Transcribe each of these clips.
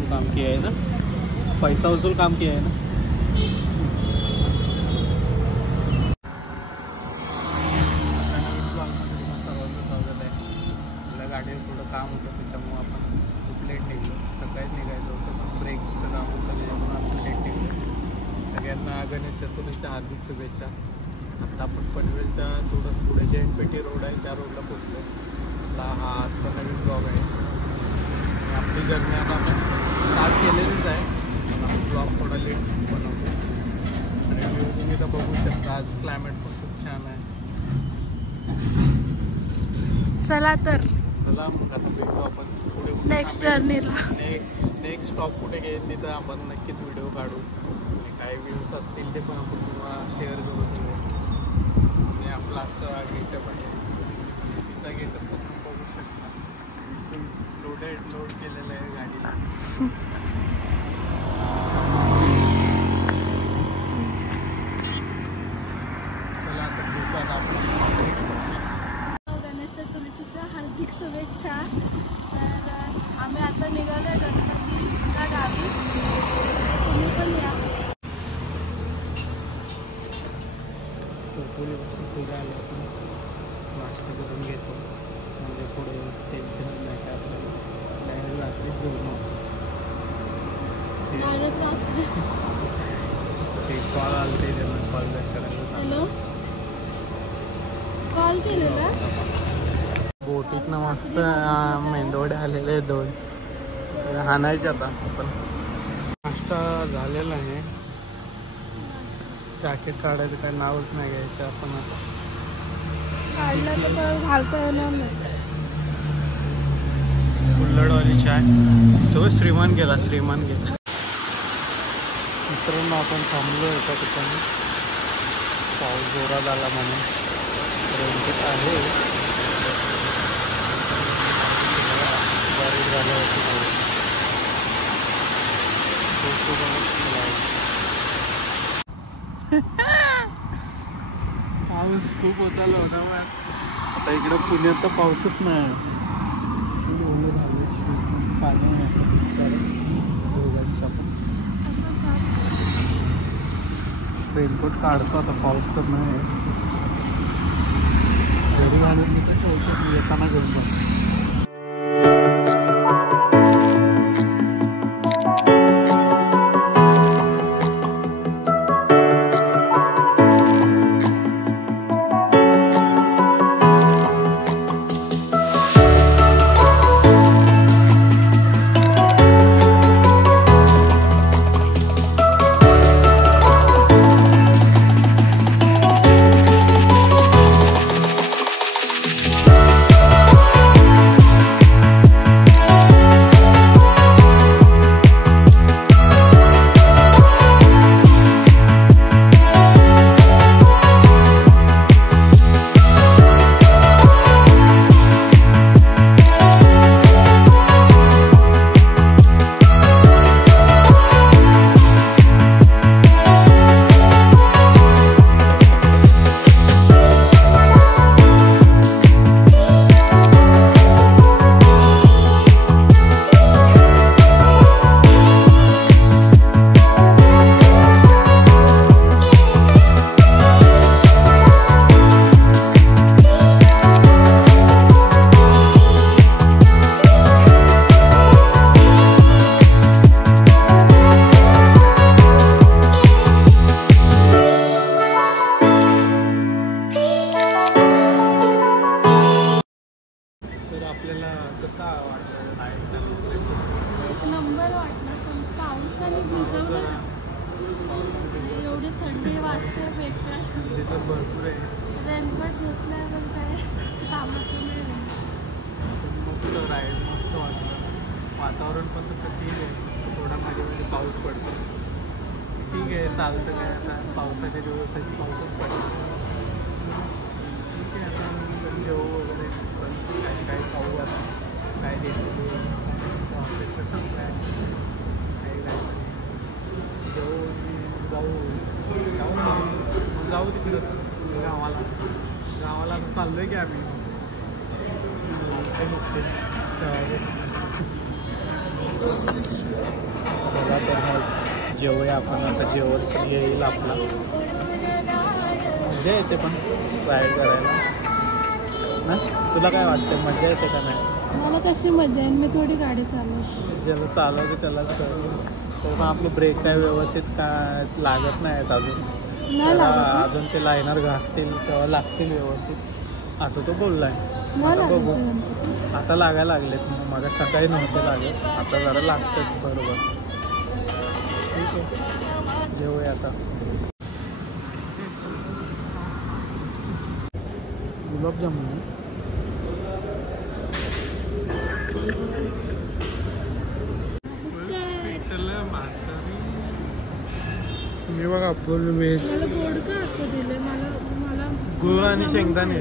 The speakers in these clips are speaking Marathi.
वसूल काम किया है ना, पैसा वसूल काम किया है ना। गाडीवर थोडं काम होतं त्याच्यामुळं आपण खूप लेट निघलो. सकाळीच निघायचं होतं पण ब्रेकचं काम होतं त्याच्यामुळे आपण लेट निघलो. सगळ्यांना गणेश चतुर्थीच्या हार्दिक शुभेच्छा. आता आपण पनवेलच्या थोडं पुढे जैनपेठी रोड आहे त्या रोडला पोचलो. आपला हा आजचा नवीन ब्लॉग आहे. आपली जर्नी आता आपण स्टार्ट केलेलीच आहे पण आपण ब्लॉग थोडा लेट बनवतो. आणि व्ह्यू तुम्ही तर बघू शकता. आज क्लायमेट पण खूप छान आहे. चला तर चला मग आता भेटू आपण पुढे नेक्स्ट जर्नीला. नेक्स्ट स्टॉप कुठे घेईल तिथं आपण नक्कीच व्हिडिओ काढू. आणि काही व्ह्यूज असतील ते पण आपण तुम्हाला शेअर करू सगळे. आणि आपला आजचा गेटअप आहे. तिचा गेटअप पण तुम्ही बघू शकता. लोड केलेलं आहे गाडीला. चला आता भेटू आता आपण नेक्स्ट गणेश चतुर्थीच्या हार्दिक शुभेच्छा. तर आम्ही आता निघालो गणपतीला गावी. तुम्ही पण या. पुढे आले आपण नाश्ता करून घेतो म्हणजे पुढे टेन्शनच नाही काय आपल्याला. डायरेक्ट रात्रीच जेवण ते कॉल आले ते त्यांना कॉल बॅक करायला. हॅलो कॉल केलेला. बोटीतनं मस्त मेंदवडे आलेले आहेत 2 हाणायचे. आता आपण नाश्ता झालेला आहे. जॅकेट काढायचं काय नावच नाही घ्यायचं आपण. आता काढलं तर घालता येणार नाही. कुल्हडवाली चाय तो श्रीमान गेला. मित्रांनो आपण थांबलो एका ठिकाणी. पाऊस जोरात आला म्हणून रेनकोट आहे. बारीक झालं होतं पाऊस खूप होता होता. आता इकडं पुण्यात तर पाऊसच नाही. पाणी दोघांचा पण रेनकोट काढतो आता. पाऊस तर नाही. घरी घालून मी तर ठेवतो. येताना घेऊन जातो. एक नंबर वाटलं. पण पावसाने भिजवलं ना. एवढी थंडी वाजते बेकार. रेनकोट घेतला पण काय कामाचं नाही. मस्त राहील. मस्त वाटलं. वातावरण पण तसं ठीक आहे. थोडा मध्ये मध्ये पाऊस पडतो. ठीक आहे चालतं. काय आता पावसाच्या दिवसाची पाऊसच पडतो. ठीक आहे. आता जेव वगैरे काय खाऊ आता काय रेसिपी जाऊ तिकडंच गावाला चाललोय की आम्ही. जेवूया आपण आता. जेवण पण येईल आपला. मजा येते पण राईड करायला ना. तुला काय वाटतं मजा येते का नाही? मला कशी मजा येईल, मी थोडी गाडी चालवते. ज्याला चालवते त्यालाच कळलं. तर मग आपलं ब्रेक काय व्यवस्थित काय लागत नाही आहेत अजून. नाही लागत. अजून ते लायनर घासतील तेव्हा लागतील व्यवस्थित असं तो बोललाय. नाही आता बघू. लागत. आता लागायला लागलेत. मग सकाळी नव्हते लागत, आता जरा लागतात. बरोबर, ठीक आहे. जेवूया आता. गुलाबजामुन मी बघा फुल व्हेज. मला गोड का असं दिलंय? मला गुळ आणि शेंगदाणे.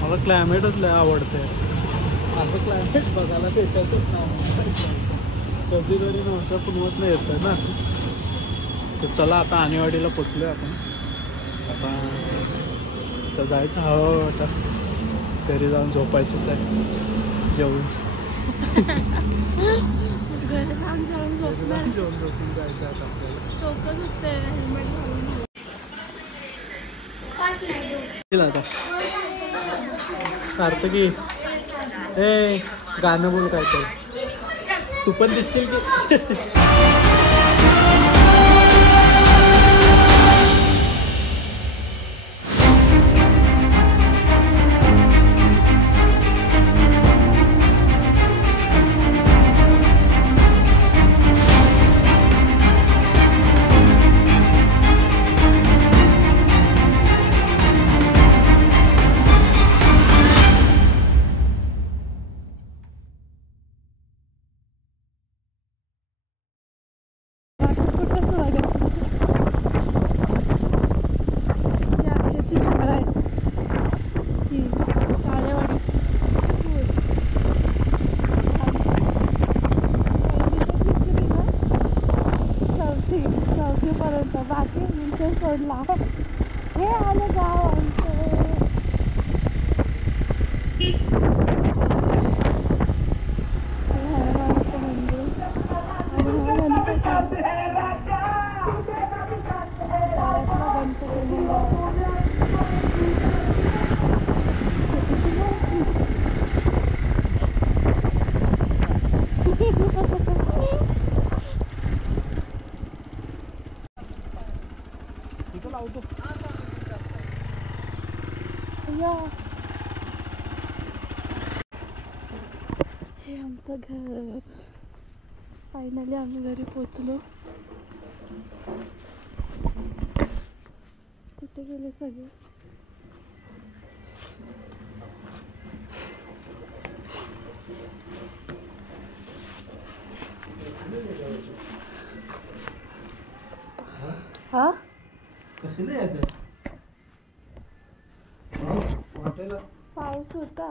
मला क्लायमेटच लय आवडते. असं क्लायमेट बघायला भेटतच नाही. कधीतरी नव्हतं पुनवत नाही येतं ना. तर चला आता आणेवाडीला पोचलोय आपण. आता जायचं हवं. आता घरी जाऊन झोपायचंच आहे जेवून. घरी जाऊन झोपणार. जेवून झोपून जायचं आता आपल्याला. डोकं दुखतंय हेल्मेट घालून. आता सार्थकी ए गाणं बोल काय तर. तू पण दिसशील की. बाकी विषय सोडला. हे आलं गाव आमचं. हनुमानाचं मंदिर आणि हा गणपती. हे आमचं घर. फायनली आम्ही घरी पोचलो. कुठे गेले सगळे? हा पाऊस होता.